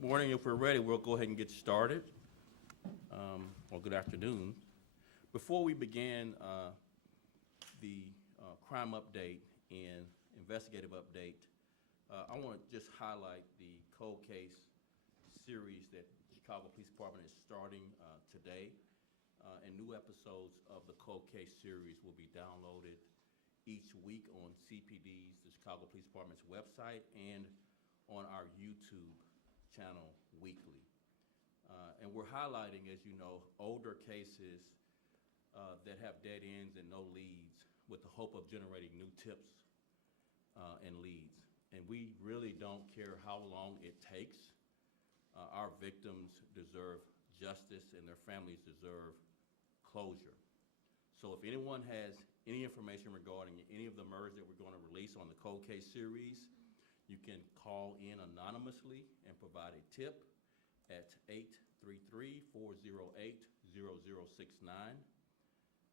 Good morning. If we're ready, we'll go ahead and get started. Or good afternoon. Before we begin the crime update and investigative update, I want to just highlight the cold case series that Chicago Police Department is starting today. And new episodes of the cold case series will be downloaded each week on CPD's, the Chicago Police Department's website, and on our YouTube channel weekly. And we're highlighting, as you know, older cases that have dead ends and no leads with the hope of generating new tips and leads. And we really don't care how long it takes. Our victims deserve justice and their families deserve closure. So if anyone has any information regarding any of the murders that we're going to release on the cold case series, you can call in anonymously and provide a tip at 833-408-0069.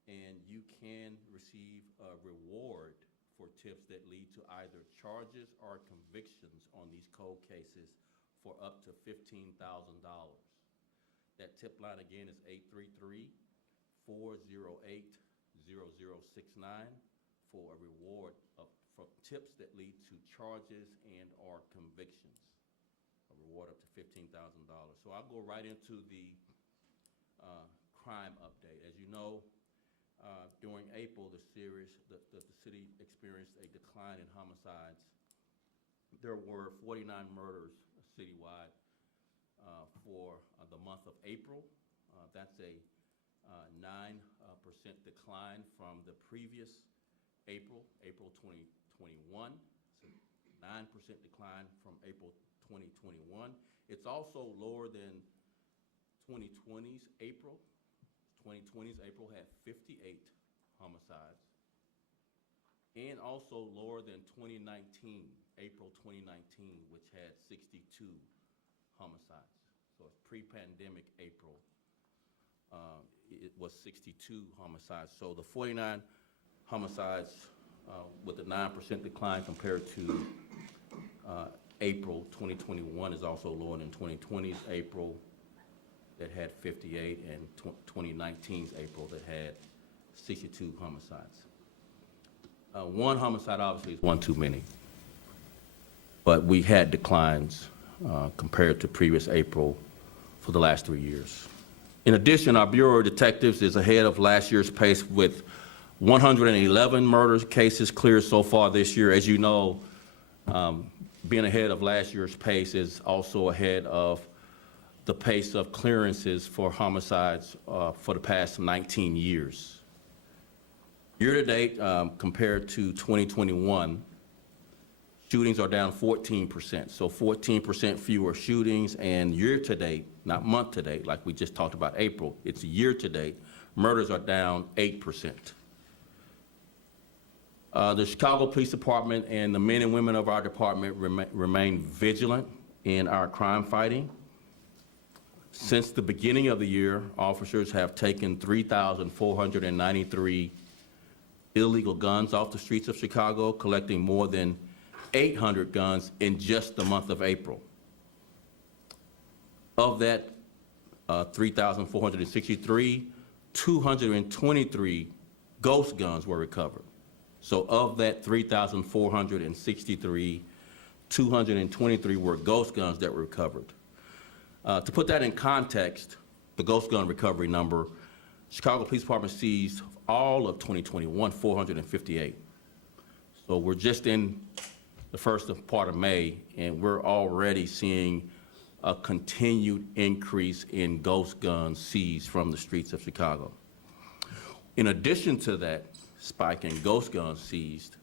And you can receive a reward for tips that lead to either charges or convictions on these cold cases for up to $15,000. That tip line again is 833-408-0069 for a reward from tips that lead to charges and or convictions. A reward up to $15,000. So I'll go right into the crime update. As you know, during April, the city experienced a decline in homicides. There were 49 murders citywide for the month of April. That's a 9% decline from the previous April 2021. So 9% decline from April 2021. It's also lower than 2020's April. 2020's April had 58 homicides. And also lower than April 2019, which had 62 homicides. So it's pre-pandemic April. It was 62 homicides. So the 49 homicides with a 9% decline compared to April 2021 is also lower than 2020's April that had 58 and 2019's April that had 62 homicides. One homicide obviously is one too many, but we had declines compared to previous April for the last 3 years. In addition, our Bureau of Detectives is ahead of last year's pace with 111 murder cases cleared so far this year. As you know, being ahead of last year's pace is also ahead of the pace of clearances for homicides for the past 19 years. Year to date, compared to 2021, shootings are down 14%. So 14% fewer shootings, and year to date, not month to date, like we just talked about April, it's year to date, murders are down 8%. The Chicago Police Department and the men and women of our department remain vigilant in our crime fighting. Since the beginning of the year, officers have taken 3,493 illegal guns off the streets of Chicago, collecting more than 800 guns in just the month of April. Of that 3,463, 223 ghost guns were recovered. So of that 3,463, 223 were ghost guns that were recovered. To put that in context, the ghost gun recovery number, Chicago Police Department seized all of 2021, 458. So we're just in the first part of May, and we're already seeing a continued increase in ghost guns seized from the streets of Chicago. In addition to that spike in ghost guns seized,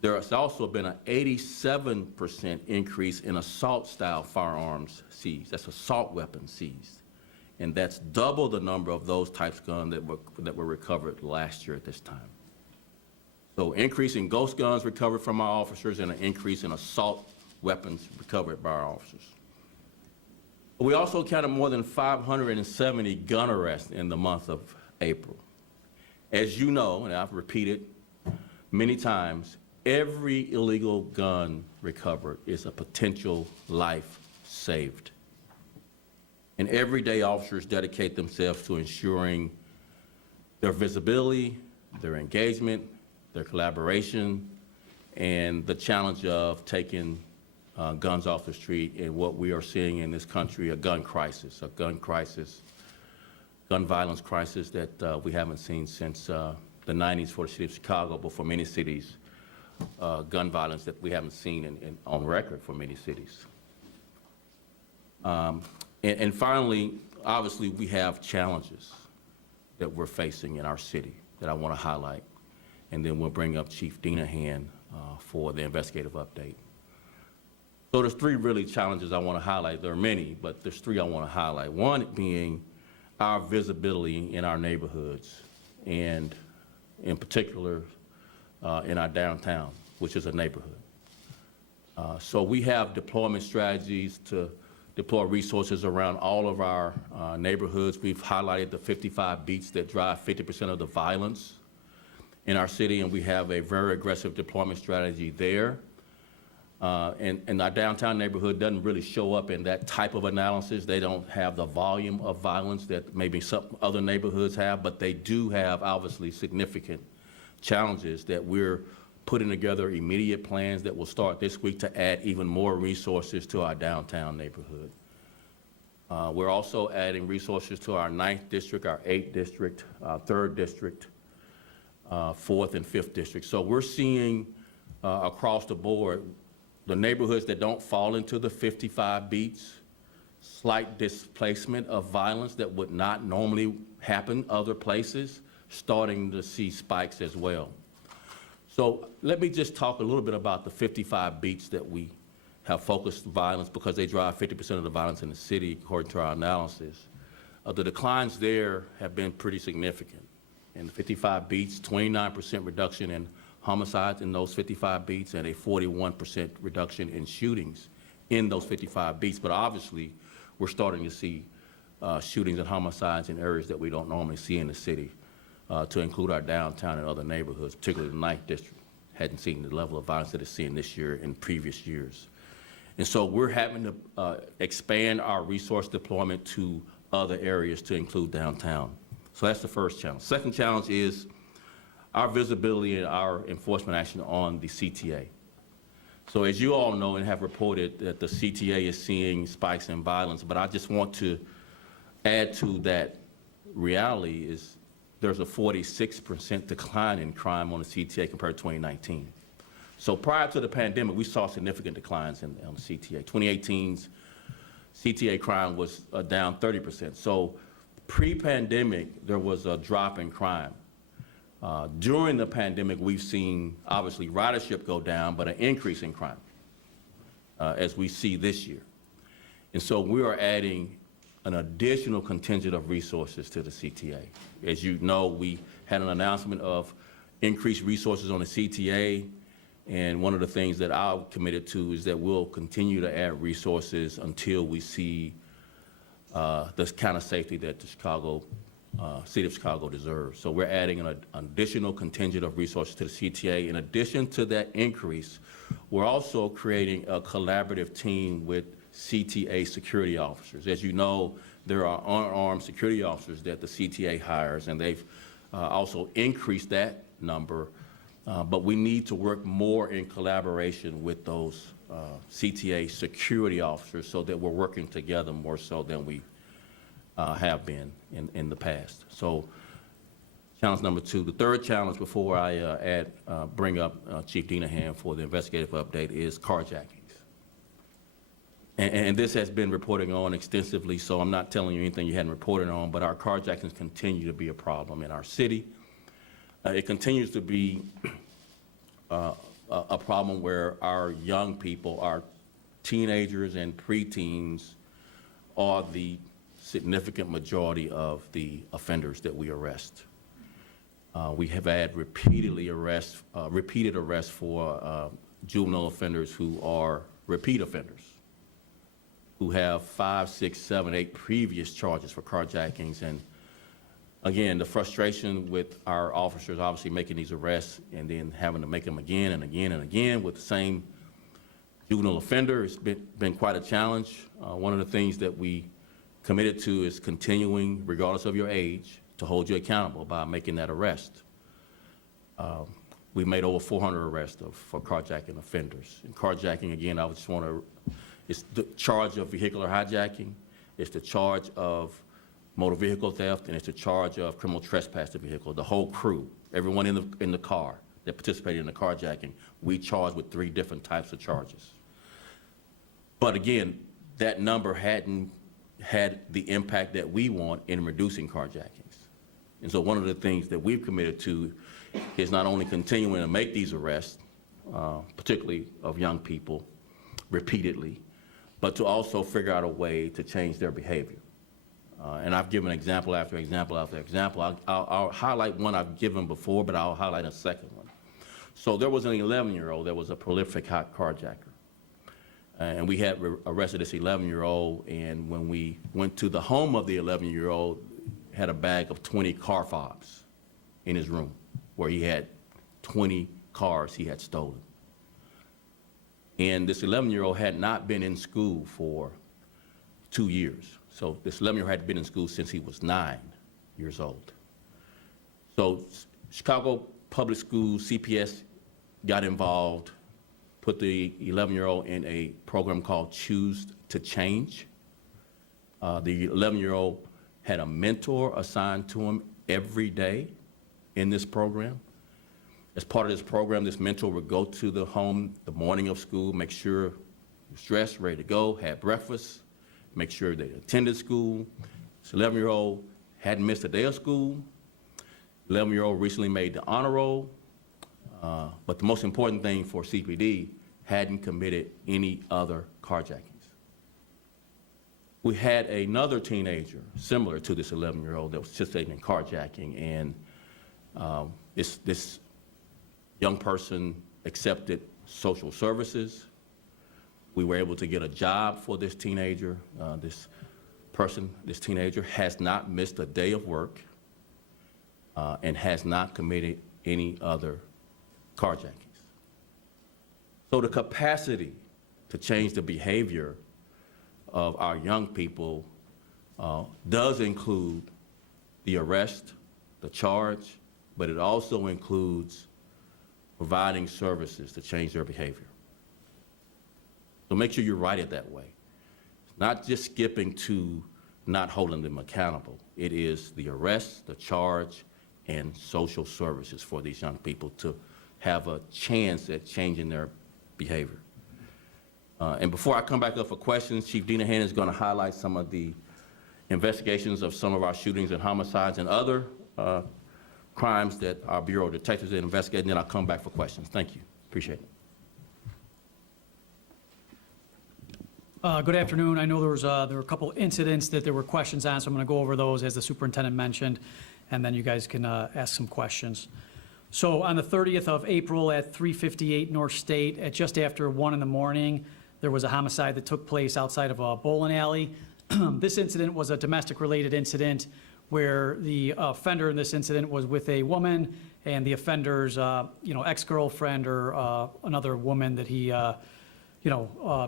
there has also been an 87% increase in assault-style firearms seized. That's assault weapons seized. And that's double the number of those types of guns that were recovered last year at this time. So increase in ghost guns recovered from our officers and an increase in assault weapons recovered by our officers. We also counted more than 570 gun arrests in the month of April. As you know, and I've repeated many times, every illegal gun recovered is a potential life saved. And everyday officers dedicate themselves to ensuring their visibility, their engagement, their collaboration, and the challenge of taking guns off the street and what we are seeing in this country, a gun crisis, gun violence crisis that we haven't seen since the 90s for the city of Chicago, but for many cities, gun violence that we haven't seen on record for many cities. And finally, obviously, we have challenges that we're facing in our city that I want to highlight. And then we'll bring up Chief Dinahan for the investigative update. So there's three really challenges I want to highlight. There are many, but there's three I want to highlight. One being our visibility in our neighborhoods, and in particular in our downtown, which is a neighborhood. So we have deployment strategies to deploy resources around all of our neighborhoods. We've highlighted the 55 beats that drive 50% of the violence in our city, and we have a very aggressive deployment strategy there. And our downtown neighborhood doesn't really show up in that type of analysis. They don't have the volume of violence that maybe some other neighborhoods have, but they do have obviously significant challenges that we're putting together immediate plans that will start this week to add even more resources to our downtown neighborhood. We're also adding resources to our 9th district, our 8th district, 3rd district, 4th and 5th district. So we're seeing across the board, the neighborhoods that don't fall into the 55 beats, slight displacement of violence that would not normally happen other places, starting to see spikes as well. So let me just talk a little bit about the 55 beats that we have focused violence, because they drive 50% of the violence in the city, according to our analysis. The declines there have been pretty significant. In the 55 beats, 29% reduction in homicides in those 55 beats, and a 41% reduction in shootings in those 55 beats. But obviously, we're starting to see shootings and homicides in areas that we don't normally see in the city, to include our downtown and other neighborhoods, particularly the 9th district. Hadn't seen the level of violence that it's seen this year in previous years. And so we're having to expand our resource deployment to other areas to include downtown. So that's the first challenge. Second challenge is our visibility and our enforcement action on the CTA. So as you all know and have reported, that the CTA is seeing spikes in violence, but I just want to add to that reality is there's a 46% decline in crime on the CTA compared to 2019. So prior to the pandemic, we saw significant declines on the CTA. 2018's CTA crime was down 30%. So pre-pandemic, there was a drop in crime. During the pandemic, we've seen, obviously, ridership go down, but an increase in crime, as we see this year. And so we are adding an additional contingent of resources to the CTA. As you know, we had an announcement of increased resources on the CTA, and one of the things that I'm committed to is that we'll continue to add resources until we see this kind of safety that the City of Chicago deserves. So we're adding an additional contingent of resources to the CTA. In addition to that increase, we're also creating a collaborative team with CTA security officers. As you know, there are unarmed security officers that the CTA hires, and they've also increased that number. But we need to work more in collaboration with those CTA security officers so that we're working together more so than we have been in the past. So challenge number 2. The third challenge before I bring up Chief Dinahan for the investigative update is carjackings. And this has been reported on extensively, so I'm not telling you anything you hadn't reported on, but our carjackings continue to be a problem in our city. It continues to be a problem where our young people, our teenagers and preteens, are the significant majority of the offenders that we arrest. We have had repeated arrests for juvenile offenders who are repeat offenders, who have 5, 6, 7, 8 previous charges for carjackings. And again, the frustration with our officers obviously making these arrests and then having to make them again and again and again with the same juvenile offender has been quite a challenge. One of the things that we committed to is continuing, regardless of your age, to hold you accountable by making that arrest. We made over 400 arrests for carjacking offenders. And carjacking, again, I just want to, it's the charge of vehicular hijacking, it's the charge of motor vehicle theft, and it's the charge of criminal trespass to vehicle. The whole crew, everyone in the car that participated in the carjacking, we charged with 3 different types of charges. But again, that number hadn't had the impact that we want in reducing carjackings. And so one of the things that we've committed to is not only continuing to make these arrests, particularly of young people, repeatedly, but to also figure out a way to change their behavior. And I've given example after example after example. I'll highlight one I've given before, but I'll highlight a second one. So there was an 11-year-old that was a prolific carjacker. And we had arrested this 11-year-old, and when we went to the home of the 11-year-old, had a bag of 20 car fobs in his room, where he had 20 cars he had stolen. And this 11-year-old had not been in school for 2 years. So this 11-year-old had been in school since he was 9 years old. So Chicago Public Schools, CPS got involved, put the 11-year-old in a program called Choose to Change. The 11-year-old had a mentor assigned to him every day in this program. As part of this program, this mentor would go to the home the morning of school, make sure he was dressed, ready to go, had breakfast, make sure they attended school. This 11-year-old hadn't missed a day of school. 11-year-old recently made the honor roll. But the most important thing for CPD, hadn't committed any other carjackings. We had another teenager similar to this 11-year-old that was participating in carjacking, and this young person accepted social services. We were able to get a job for this teenager. This teenager has not missed a day of work and has not committed any other carjackings. So the capacity to change the behavior of our young people does include the arrest, the charge, but it also includes providing services to change their behavior. So make sure you write it that way. It's not just skipping to not holding them accountable. It is the arrest, the charge, and social services for these young people to have a chance at changing their behavior. And before I come back up for questions, Chief Dinahan is going to highlight some of the investigations of some of our shootings and homicides and other crimes that our Bureau of Detectives are investigating, then I'll come back for questions. Thank you. Appreciate it. Good afternoon. I know there were a couple incidents that there were questions on, so I'm going to go over those as the superintendent mentioned, and then you guys can ask some questions. So on the 30th of April at 358 North State, at just after 1 in the morning, there was a homicide that took place outside of a bowling alley. This incident was a domestic-related incident where the offender in this incident was with a woman, and the offender's ex-girlfriend or another woman that he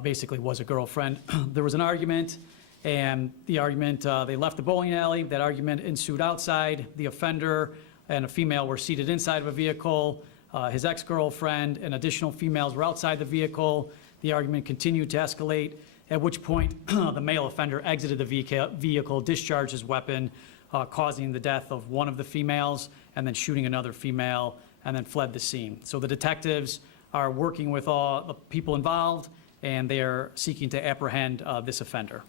basically was a girlfriend. There was an argument, and the argument, they left the bowling alley. That argument ensued outside. The offender and a female were seated inside of a vehicle. His ex-girlfriend and additional females were outside the vehicle. The argument continued to escalate, at which point the male offender exited the vehicle, discharged his weapon, causing the death of one of the females, and then shooting another female, and then fled the scene. So the detectives are working with all the people involved, and they are seeking to apprehend this offender.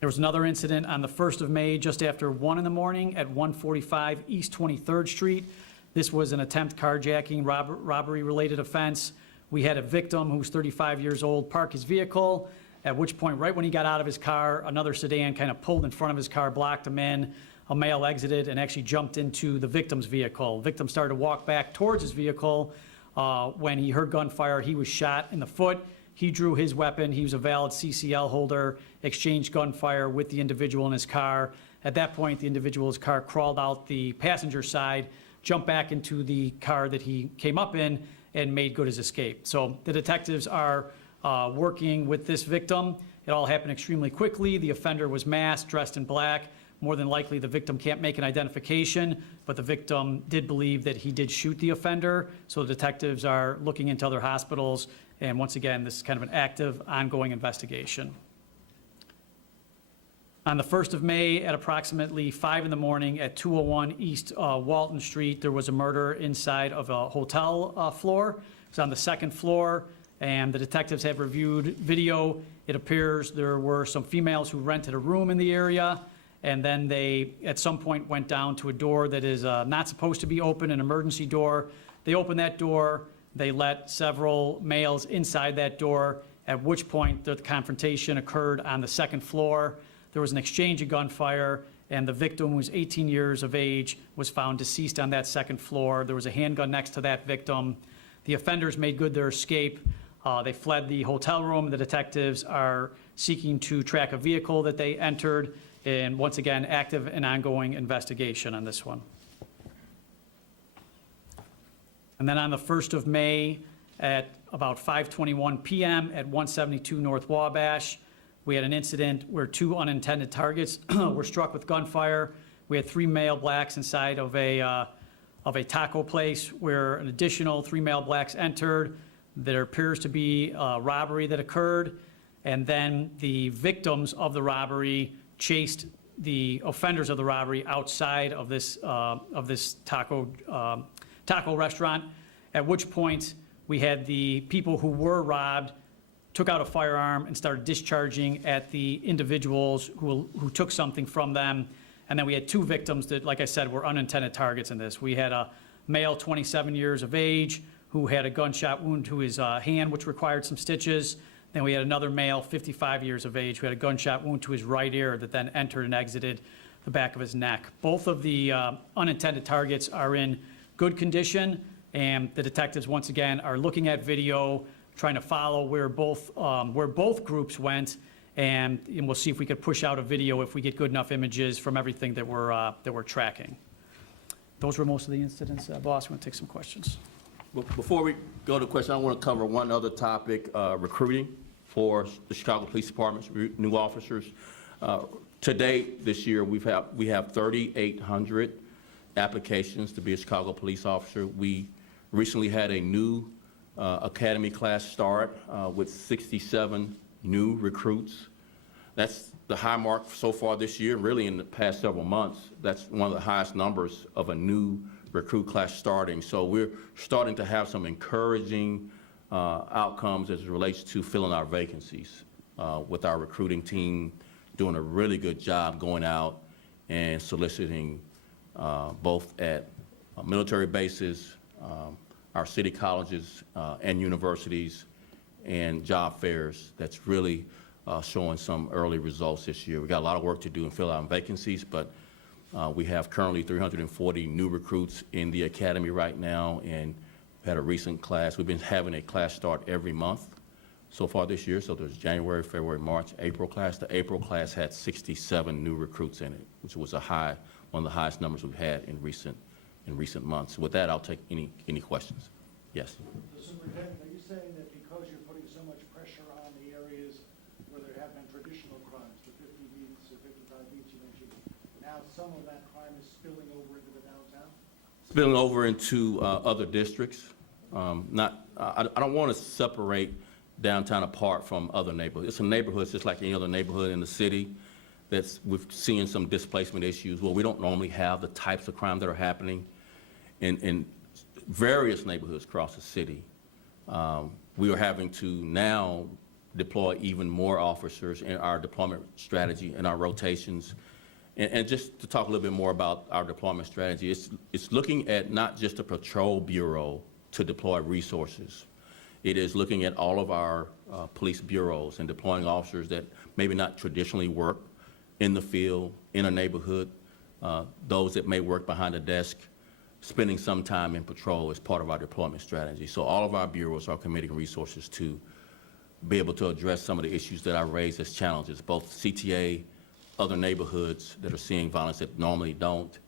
There was another incident on the 1st of May, just after 1 in the morning at 145 East 23rd Street. This was an attempt carjacking, robbery-related offense. We had a victim who's 35 years old park his vehicle, at which point, right when he got out of his car, another sedan kind of pulled in front of his car, blocked him in. A male exited and actually jumped into the victim's vehicle. The victim started to walk back towards his vehicle. When he heard gunfire, he was shot in the foot. He drew his weapon. He was a valid CCL holder, exchanged gunfire with the individual in his car. At that point, the individual's car crawled out the passenger side, jumped back into the car that he came up in, and made good his escape. So the detectives are working with this victim It all happened extremely quickly. The offender was masked, dressed in black. More than likely, the victim can't make an identification, but the victim did believe that he did shoot the offender. So the detectives are looking into other hospitals. And once again, this is kind of an active, ongoing investigation. On the 1st of May, at approximately 5 in the morning at 201 East Walton Street, there was a murder inside of a hotel floor. It was on the 2nd floor, and the detectives have reviewed video. It appears there were some females who rented a room in the area, and then they, at some point, went down to a door that is not supposed to be open, an emergency door. They opened that door. They let several males inside that door, at which point the confrontation occurred on the 2nd floor. There was an exchange of gunfire, and the victim, who was 18 years of age, was found deceased on that 2nd floor. There was a handgun next to that victim. The offenders made good their escape. They fled the hotel room. The detectives are seeking to track a vehicle that they entered, and once again, active and ongoing investigation on this one. And then on the 1st of May, at about 5:21 p.m. at 172 North Wabash, we had an incident where 2 unintended targets were struck with gunfire. We had 3 male blacks inside of a taco place where an additional 3 male blacks entered. There appears to be a robbery that occurred, and then the victims of the robbery chased the offenders of the robbery outside of this taco restaurant, at which point we had the people who were robbed took out a firearm and started discharging at the individuals who took something from them. And then we had 2 victims that, like I said, were unintended targets in this. We had a male, 27 years of age, who had a gunshot wound to his hand, which required some stitches. Then we had another male, 55 years of age, who had a gunshot wound to his right ear that then entered and exited the back of his neck. Both of the unintended targets are in good condition, and the detectives, once again, are looking at video, trying to follow where both groups went, and we'll see if we could push out a video if we get good enough images from everything that we're tracking. Those were most of the incidents. Boss, you want to take some questions? Before we go to questions, I want to cover one other topic, recruiting for the Chicago Police Department's new officers. To date, this year, we have 3,800 applications to be a Chicago police officer. We recently had a new academy class start with 67 new recruits. That's the high mark so far this year. Really, in the past several months, that's one of the highest numbers of a new recruit class starting. So we're starting to have some encouraging outcomes as it relates to filling our vacancies, with our recruiting team doing a really good job going out and soliciting both at military bases, our city colleges and universities, and job fairs. That's really showing some early results this year. We got a lot of work to do and fill out vacancies, but we have currently 340 new recruits in the academy right now, and we had a recent class. We've been having a class start every month so far this year. So there's January, February, March, April class. The April class had 67 new recruits in it, which was one of the highest numbers we've had in recent months. With that, I'll take any questions. Yes. The Superintendent, are you saying that because you're putting so much pressure on the areas where there have been traditional crimes, the 50 beats or 55 beats you mentioned, now some of that crime is spilling over into the downtown? Spilling over into other districts. I don't want to separate downtown apart from other neighborhoods. It's a neighborhood just like any other neighborhood in the city we're seeing some displacement issues where we don't normally have the types of crime that are happening in various neighborhoods across the city. We are having to now deploy even more officers in our deployment strategy and our rotations. And just to talk a little bit more about our deployment strategy, it's looking at not just a patrol bureau to deploy resources. It is looking at all of our police bureaus and deploying officers that maybe not traditionally work in the field, in a neighborhood, those that may work behind a desk, spending some time in patrol as part of our deployment strategy. So all of our bureaus are committing resources to be able to address some of the issues that I raised as challenges, both CTA, other neighborhoods that are seeing violence that normally don't,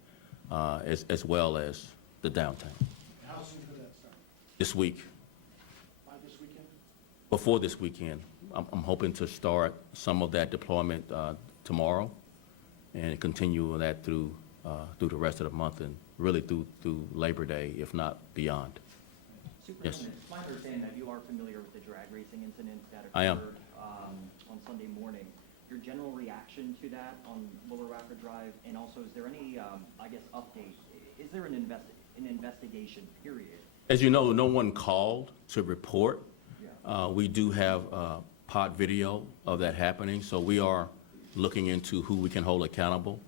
as well as the downtown. How soon could that start? This week. By this weekend? before this weekend. I'm hoping to start some of that deployment tomorrow and continue that through the rest of the month and really through Labor Day, if not beyond. Superintendent, it's my understanding that you are familiar with the drag racing incident that I am. occurred on Sunday morning. Your general reaction to that on Lower Rapid Drive, and also is there any, I guess, update? Is there an investigation period? As you know, no one called to report. Yeah. We do have pod video of that happening, so we are looking into who we can hold accountable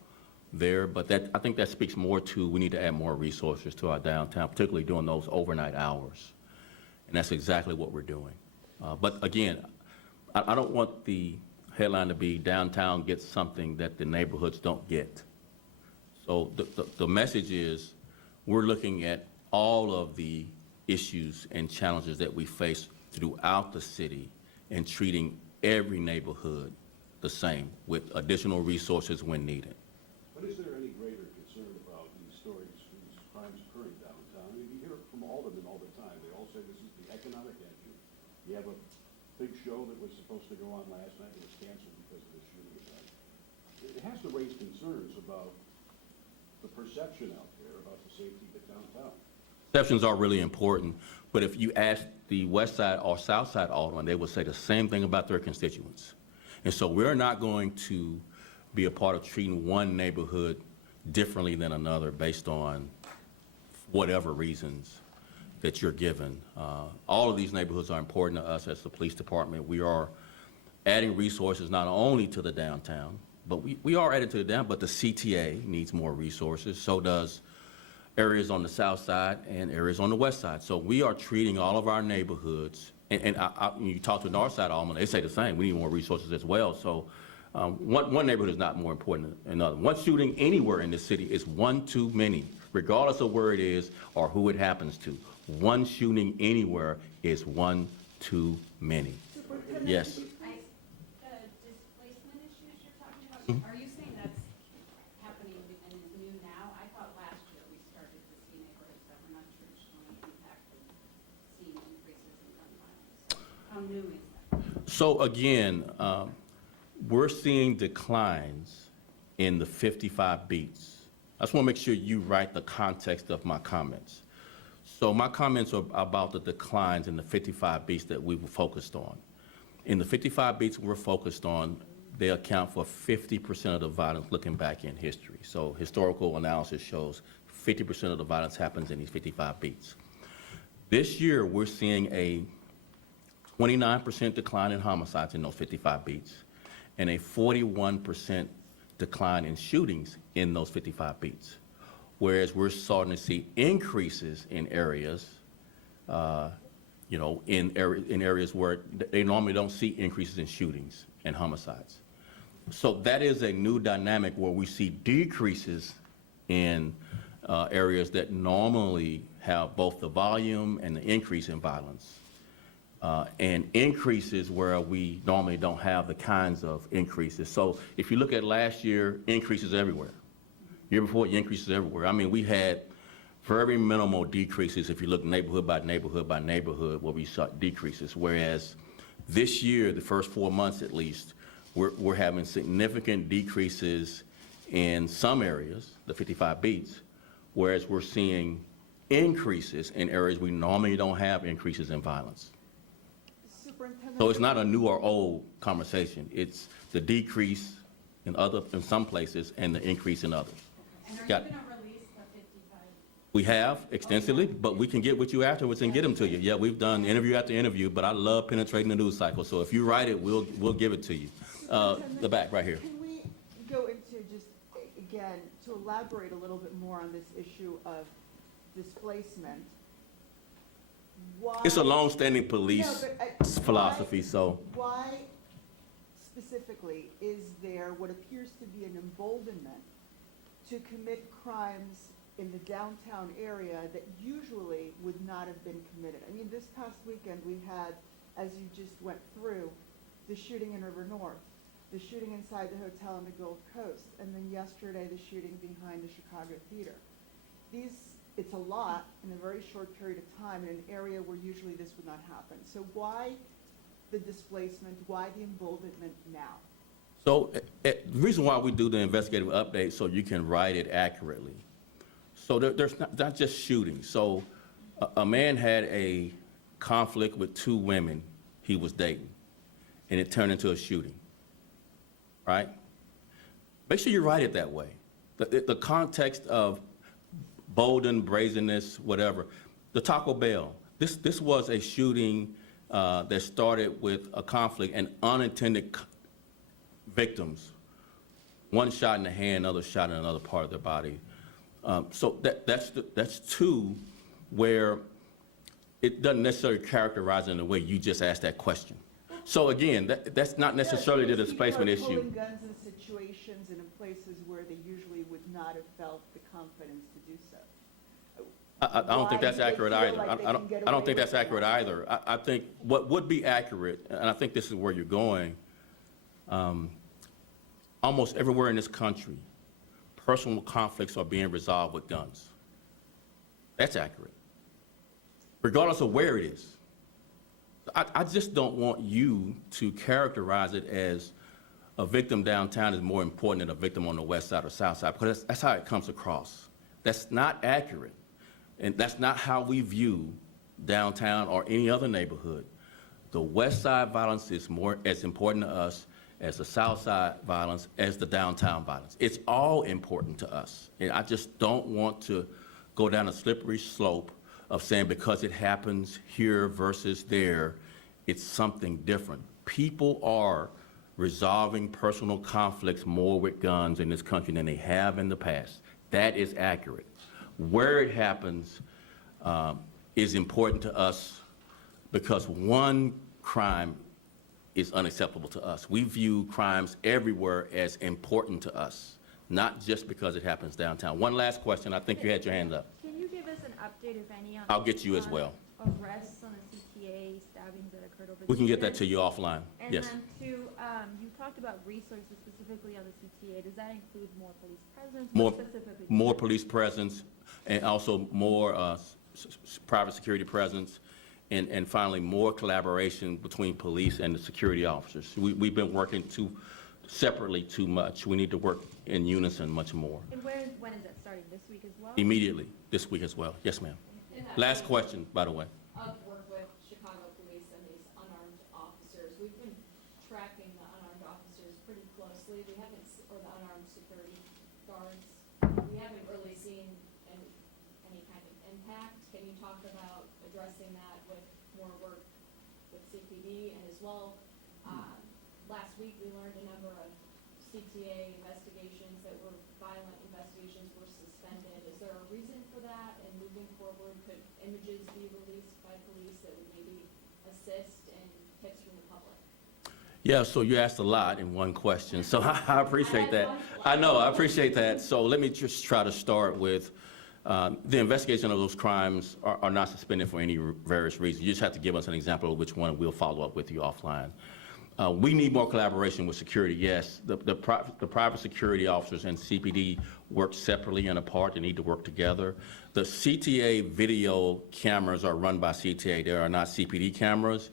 there. But I think that speaks more to, we need to add more resources to our downtown, particularly during those overnight hours. And that's exactly what we're doing. But again, I don't want the headline to be downtown gets something that the neighborhoods don't get. So the message is, we're looking at all of the issues and challenges that we face throughout the city and treating every neighborhood the same with additional resources when needed. But is there any greater concern about these stories, these crimes occurring downtown? I mean, you hear it from aldermen all the time. They all say this is the economic engine. You have a big show that was supposed to go on last night and was canceled because of the shooting event. It has to raise concerns about the perception out there about the safety of downtown. Perceptions are really important, but if you ask the west side or south side alderman, they will say the same thing about their constituents. And so we're not going to be a part of treating one neighborhood differently than another based on whatever reasons that you're given. All of these neighborhoods are important to us as the police department. We are adding resources not only to the downtown, but we are adding to the downtown, but the CTA needs more resources. So does areas on the south side and areas on the west side. So we are treating all of our neighborhoods, and you talk to the north side alderman, they say the same. We need more resources as well. So one neighborhood is not more important than another. One shooting anywhere in the city is one too many, regardless of where it is or who it happens to. One shooting anywhere is one too many. Yes. The displacement issues you're talking about, are you saying that's happening and is new now? I thought last year we started to see neighborhoods that were not traditionally impacted, seeing increases in gun violence. How new is that? So again, we're seeing declines in the 55 beats. I just want to make sure you write the context of my comments. So my comments are about the declines in the 55 beats that we were focused on. In the 55 beats we're focused on, they account for 50% of the violence looking back in history. So historical analysis shows 50% of the violence happens in these 55 beats. This year, we're seeing a 29% decline in homicides in those 55 beats and a 41% decline in shootings in those 55 beats. Whereas we're starting to see increases in areas, in areas where they normally don't see increases in shootings and homicides. So that is a new dynamic where we see decreases in areas that normally have both the volume and the increase in violence, and increases where we normally don't have the kinds of increases. So if you look at last year, increases everywhere. Year before, increases everywhere. I mean, we had very minimal decreases if you look neighborhood by neighborhood by neighborhood where we saw decreases. Whereas this year, the first 4 months at least, we're having significant decreases in some areas, the 55 beats, whereas we're seeing increases in areas we normally don't have increases in violence. Superintendent. So it's not a new or old conversation. It's the decrease in some places and the increase in others. And are you Got going it. to release the 55? We have extensively, but we can get with you afterwards and get them to you. Yeah, we've done interview after interview, but I love penetrating the news cycle. So if you write it, we'll give it to you. The back right here. Can we go into just, again, to elaborate a little bit more on this issue of displacement? Why? It's a long-standing police No, but, philosophy, so. Why specifically is there what appears to be an emboldenment to commit crimes in the downtown area that usually would not have been committed? I mean, this past weekend, we had, as you just went through, the shooting in River North, the shooting inside the hotel on the Gold Coast, and then yesterday, the shooting behind the Chicago Theater. It's a lot in a very short period of time in an area where usually this would not happen. So why the displacement? Why the emboldenment now? So the reason why we do the investigative update, so you can write it accurately. So there's not just shooting. So a man had a conflict with two women he was dating, and it turned into a shooting, right? Make sure you write it that way. The context of bolden, brazenness, whatever. The Taco Bell, this was a shooting that started with a conflict and unintended victims. One shot in the hand, another shot in another part of their body. So that's two where it doesn't necessarily characterize it in the way you just asked that question. So again, that's not necessarily the displacement People are issue. pulling guns in situations and in places where they usually would not have felt the confidence to do so. I don't think Why that's do they accurate feel either. like they I can get don't away think that's with it? accurate either. I think what would be accurate, and I think this is where you're going, almost everywhere in this country, personal conflicts are being resolved with guns. That's accurate, regardless of where it is. I just don't want you to characterize it as a victim downtown is more important than a victim on the west side or south side, because that's how it comes across. That's not accurate, and that's not how we view downtown or any other neighborhood. The west side violence is as important to us as the south side violence, as the downtown violence. It's all important to us, and I just don't want to go down a slippery slope of saying because it happens here versus there, it's something different. People are resolving personal conflicts more with guns in this country than they have in the past. That is accurate. Where it happens is important to us because one crime is unacceptable to us. We view crimes everywhere as important to us, not just because it happens downtown. One last question. I think you had your hand up. Can you give us an update, if any, on? I'll get you as well. Arrests on the CTA stabbings that occurred over the We can get that weekend? to you offline. And Yes. then two, you talked about resources specifically on the CTA. Does that include more police presence? More, What specifically? more police presence, and also more private security presence, and finally, more collaboration between police and the security officers. We've been working separately too much. We need to work in unison much more. And when is that starting? This week as well? Immediately, this week as well. Yes, ma'am. Last question, by the way. Of work with Chicago police and these unarmed officers. We've been tracking the unarmed officers pretty closely. We haven't, or the unarmed security guards. We haven't really seen any kind of impact. Can you talk about addressing that with more work with CPD? And as well, last week we learned a number of CTA investigations that were violent investigations were suspended. Is there a reason for that? And moving forward, could images be released by police that would maybe assist in tips from the public? Yeah, so you asked a lot in one question, so I appreciate that. I know, I appreciate that. So let me just try to start with the investigation of those crimes are not suspended for any various reasons. You just have to give us an example of which one, and we'll follow up with you offline. We need more collaboration with security, yes. The private security officers and CPD work separately and apart. They need to work together. The CTA video cameras are run by CTA. They are not CPD cameras.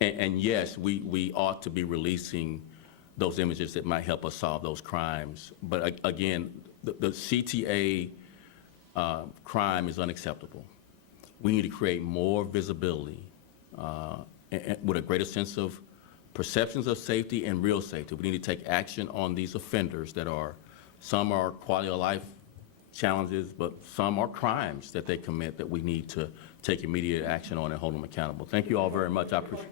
And yes, we ought to be releasing those images that might help us solve those crimes. But again, the CTA crime is unacceptable. We need to create more visibility and with a greater sense of perceptions of safety and real safety. We need to take action on these offenders that some are quality of life challenges, but some are crimes that they commit that we need to take immediate action on and hold them accountable. Thank you all very much. I appreciate